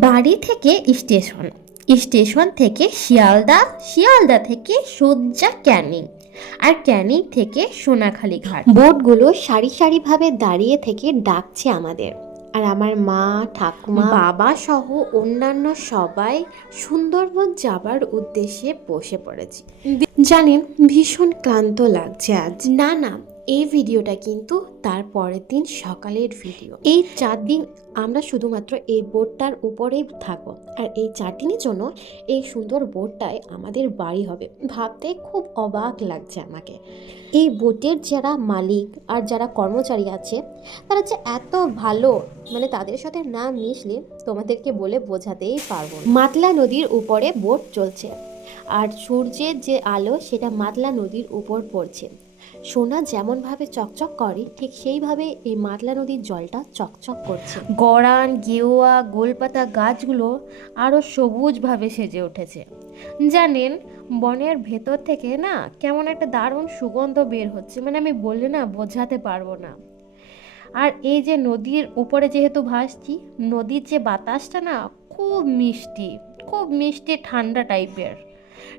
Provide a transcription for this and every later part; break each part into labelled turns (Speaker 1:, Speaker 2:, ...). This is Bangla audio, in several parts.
Speaker 1: বাড়ি থেকে স্টেশন। স্টেশন থেকে শিয়ালদা শিয়ালদা থেকে সজ্জা ক্যানিং আর ক্যানিং থেকে সোনাখালি ঘাট।
Speaker 2: বোটগুলো সারি সারিভাবে দাঁড়িয়ে থেকে ডাকছে আমাদের। আর আমার মা ঠাকুমা
Speaker 1: বাবা সহ অন্যান্য সবাই সুন্দরবন যাবার উদ্দেশ্যে বসে পড়েছি।
Speaker 2: জানেন ভীষণ ক্লান্ত লাগছে আজ।
Speaker 1: না না এই ভিডিওটা কিন্তু তার পরের দিন সকালের ভিডিও।
Speaker 2: এই চার দিন আমরা শুধুমাত্র এই বোটটার উপরেই থাকব। আর এই চার দিনের জন্য এই সুন্দর বোটটাই আমাদের বাড়ি হবে। ভাবতে খুব অবাক লাগছে আমাকে। এই বোটের যারা মালিক আর যারা কর্মচারী আছে, তারা যে এত ভালো মানে তাদের সাথে না মিশলে তোমাদেরকে বলে বোঝাতেই পারব মাতলা নদীর উপরে বোট চলছে। আর সূর্যের যে আলো, সেটা মাতলা নদীর উপর পড়ছে। সোনা যেমনভাবে চকচক করে, ঠিক সেইভাবে এই মাতলা নদীর জলটা চকচক করছে।
Speaker 1: গড়ান, গেওয়া, গোলপাতা গাছগুলো আরও সবুজভাবে সেজে উঠেছে। জানেন, বনের ভেতর থেকে না কেমন একটা দারুণ সুগন্ধ বের হচ্ছে মানে আমি বললে না বোঝাতে পারব না। আর এই যে নদীর উপরে যেহেতু ভাসছি, নদীর যে বাতাসটা না খুব মিষ্টি খুব মিষ্টি ঠান্ডা টাইপের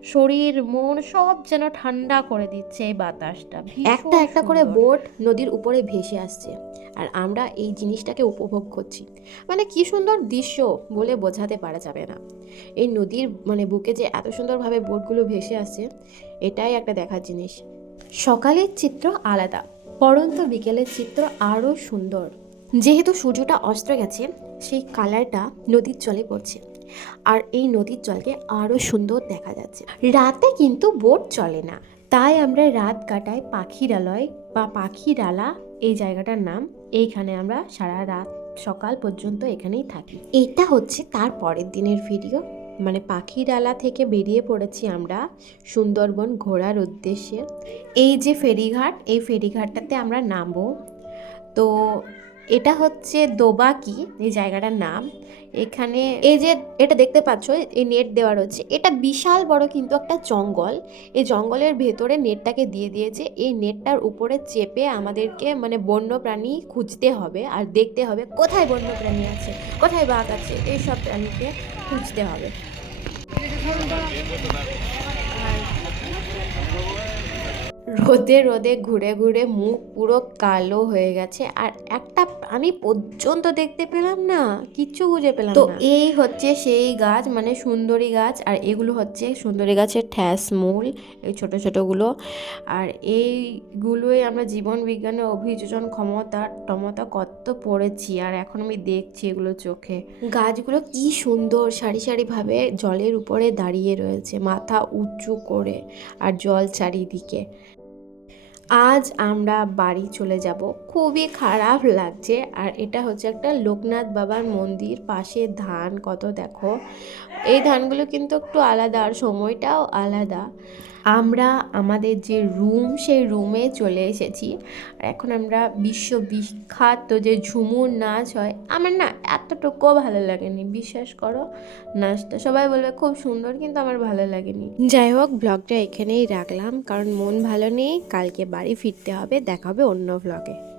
Speaker 1: শরীর মন সব যেন ঠান্ডা করে দিচ্ছে এই বাতাসটা।
Speaker 2: একটা একটা করে বোট নদীর উপরে ভেসে আসছে আর আমরা এই জিনিসটাকে উপভোগ করছি। মানে কি সুন্দর দৃশ্য বলে বোঝাতে পারা যাবে না। এই নদীর মানে বুকে যে এত সুন্দরভাবে বোটগুলো ভেসে আসছে এটাই একটা দেখার জিনিস। সকালের চিত্র আলাদা পরন্ত বিকেলের চিত্র আরও সুন্দর। যেহেতু সূর্যটা অস্ত গেছে সেই কালারটা নদীর জলে পড়ছে। আর এই নদীর জলকে আরও সুন্দর দেখা যাচ্ছে। রাতে কিন্তু বোট চলে না। তাই আমরা রাত কাটাই পাখিরালয় বা পাখিরালা এই জায়গাটার নাম। এইখানে আমরা সারা রাত সকাল পর্যন্ত এখানেই থাকি। এটা হচ্ছে তার পরের দিনের ভিডিও। মানে পাখিরালা থেকে বেরিয়ে পড়েছি আমরা সুন্দরবন ঘোরার উদ্দেশ্যে। এই যে ফেরিঘাট, এই ফেরিঘাটটাতে আমরা নামবো। তো এটা হচ্ছে দোবাকি এই জায়গাটার নাম। এখানে এই যে এটা দেখতে পাচ্ছ এই নেট দেওয়া রয়েছে। এটা বিশাল বড় কিন্তু একটা জঙ্গল। এই জঙ্গলের ভেতরে নেটটাকে দিয়ে দিয়েছে। এই নেটটার উপরে চেপে আমাদেরকে মানে বন্য প্রাণী খুঁজতে হবে আর দেখতে হবে কোথায় বন্য প্রাণী আছে কোথায় বাঘ আছে এইসব প্রাণীকে খুঁজতে হবে। রোদে রোদে ঘুরে ঘুরে মুখ পুরো কালো হয়ে গেছে আর একটা আমি পর্যন্ত দেখতে পেলাম না কিচ্ছু বুঝে পেলাম তো এই হচ্ছে সেই গাছ মানে সুন্দরী গাছ আর এগুলো হচ্ছে সুন্দরী গাছের ঠ্যাস মূল এই ছোট ছোটগুলো। আর এইগুলোই আমরা জীবন বিজ্ঞানের অভিযোজন ক্ষমতা টমতা কত পড়েছি আর এখন আমি দেখছি এগুলো চোখে। গাছগুলো কি সুন্দর সারি সারিভাবে জলের উপরে দাঁড়িয়ে রয়েছে মাথা উঁচু করে আর জল চারিদিকে। আজ আমরা বাড়ি চলে যাব। খুবই খারাপ লাগছে। আর এটা হচ্ছে একটা লোকনাথ বাবার মন্দির। পাশে ধান কত দেখো। এই ধানগুলো কিন্তু একটু আলাদা আর সময়টাও আলাদা। আমরা আমাদের যে রুম, সেই রুমে চলে এসেছি। আর এখন আমরা বিশ্ববিখ্যাত যে ঝুমুর নাচ হয়, আমার না এতটুকুও ভালো লাগেনি। বিশ্বাস করো, নাচটা সবাই বলবে খুব সুন্দর, কিন্তু আমার ভালো লাগেনি। যাই হোক, ব্লগটা এখানেই রাখলাম। কারণ মন ভালো নেই, কালকে বাড়ি ফিরতে হবে দেখাবে অন্য ব্লগে